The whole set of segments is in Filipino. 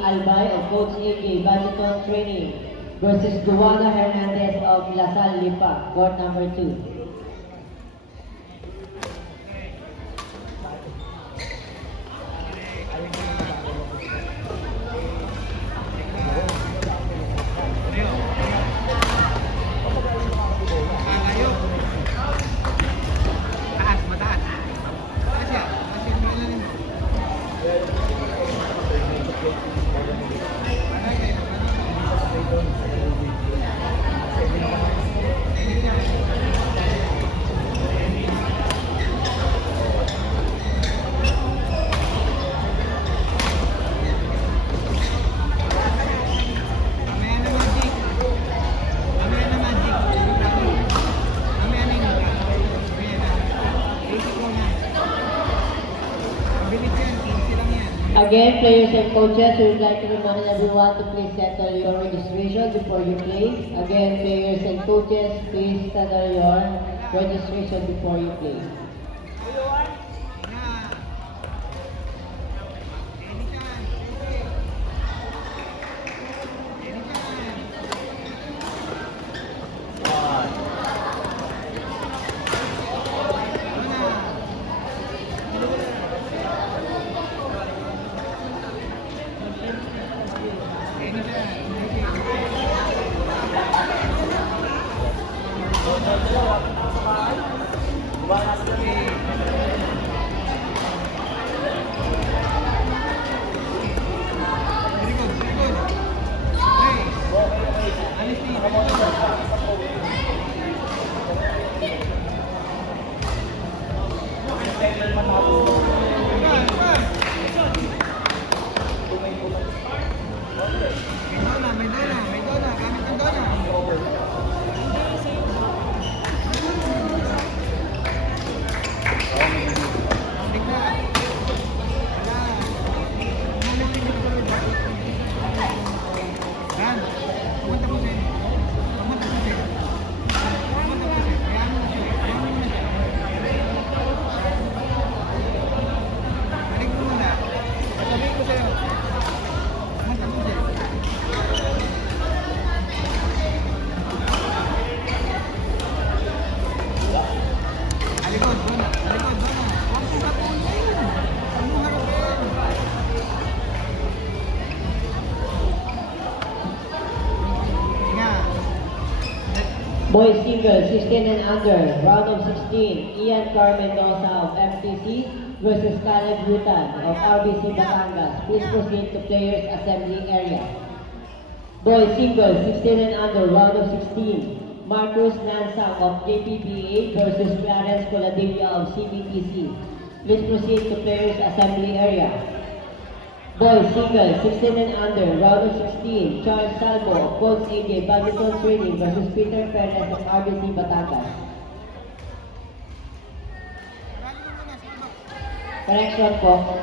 Albay of Coach AJ Badminton Training versus Juana Hernandez of Lasal Lipa, court number 2. Again, players and coaches, we would like to remind everyone to please settle your registration before you play. Again, players and coaches, please settle your registration before you play. Boys singles, 16 and under, round of 16, Ian Carmendoza of FTC versus Caleb Rutan of RBC Batangas. Please proceed to players assembly area. Boys singles, 16 and under, round of 16, Marcus Nansang of JPBA versus Clarence Coladilla of CBTC. Please proceed to players assembly area. Boys singles, 16 and under, round of 16, Charles Salvo of Coach AJ Badminton Training versus Peter Perez of RBC Batangas. Correction po.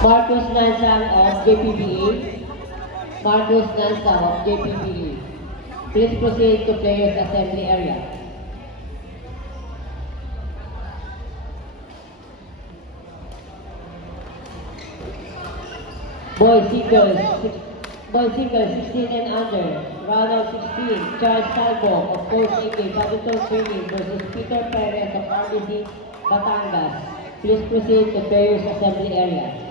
Marcus Nansang of JPBA. Marcus Nansang of JPBA. Please proceed to players assembly area. Boys singles, 16 and under, round of 16, Charles Salvo of Coach AK Badminton Training versus Peter Perez of RBC Batangas. Please proceed to players assembly area.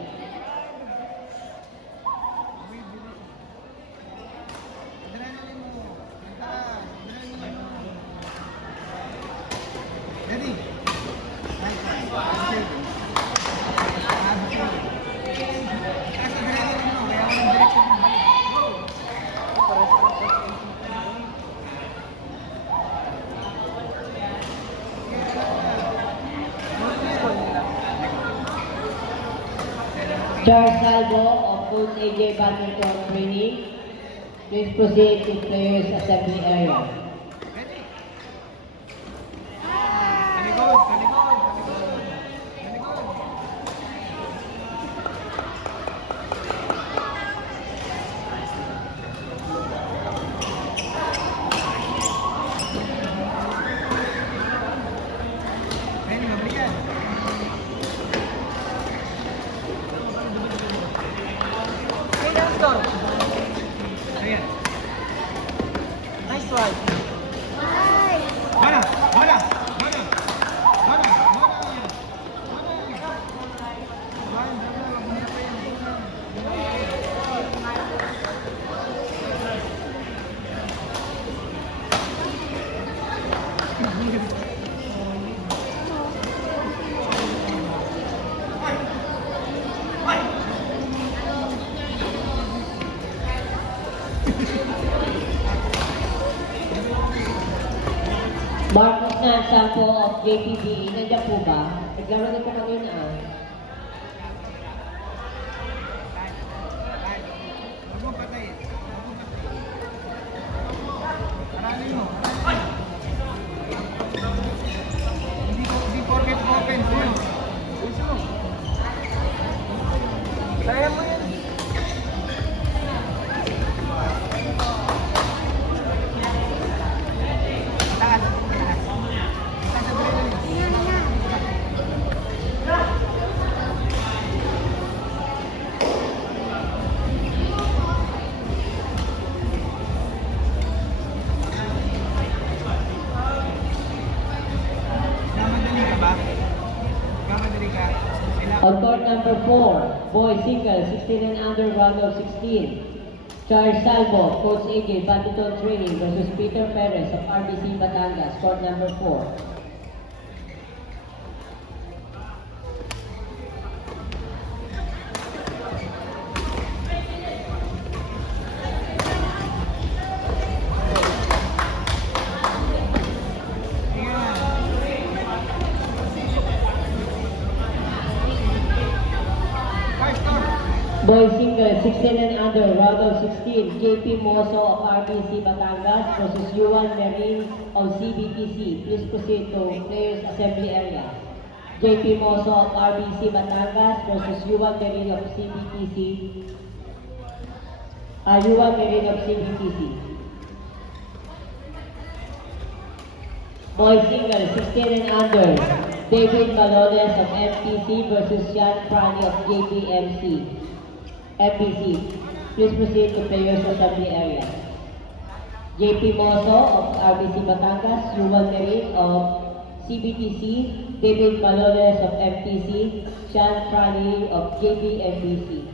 Charles Salvo of Coach AJ Badminton Training. Please proceed to players' assembly area. Talikod, talikod, talikod. Talikod. Ayun, mabalikan. Okay, let's go. Ayan. Nice one. Mana, mana, mana, mana, mana. Marcos na sample of JPBE. Nandiyan po ba? Naglaro na po kanina ah. Huwag mo patay. Huwag mo patay. Aralin mo. Hindi porket open. Puso mo. Kaya mo yan. Taas. Taas. Taas sa dali. Mamadali ka ba? Mamadali ka? On court number 4, boys single, 16 and under, round of 16. Charles Salvo, Coach AJ, Badminton Training versus Peter Perez of RBC Batangas, court number 4. Sige na. First door. Boys single, 16 and under, round of 16. JP Mozo of RBC Batangas versus Yuan Merin of CBTC. Please proceed to players' assembly area. JP Mozo of RBC Batangas versus Yuan Merin of CBTC. Yuan Merin of CBTC. Boys single, 16 and under. David Malones of MPC versus Sean Prani of JPMC. MPC. Please proceed to players' assembly area. JP Mozo of RBC Batangas, Yuval Merin of CBTC, David Malones of MPC, Sean Prani of JPMBC.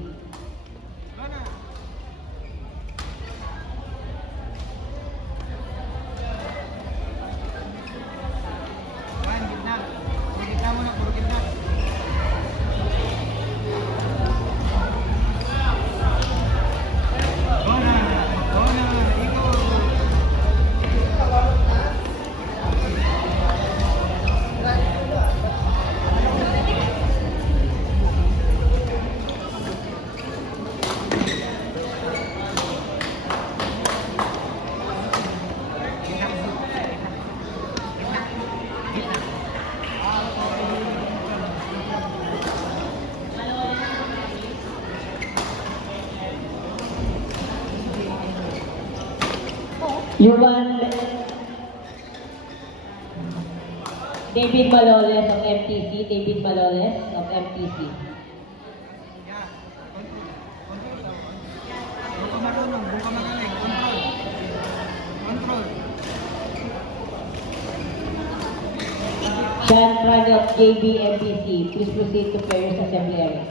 Wala na. One, gitna. Puro gitna muna, puro gitna. Go na, go na, ikaw. Yuval David Malones of MTC, David Malones of MTC. Yeah, control. Control daw. Kung ka marunong, kung ka magaling, control. Control. Sean Prani of JBMBC. Please proceed to players' assembly area.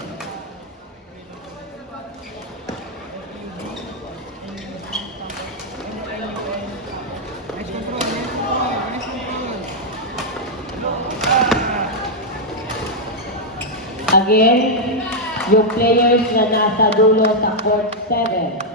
Nice control, nice control, nice control. Again, yung players na nasa dulo sa court 7.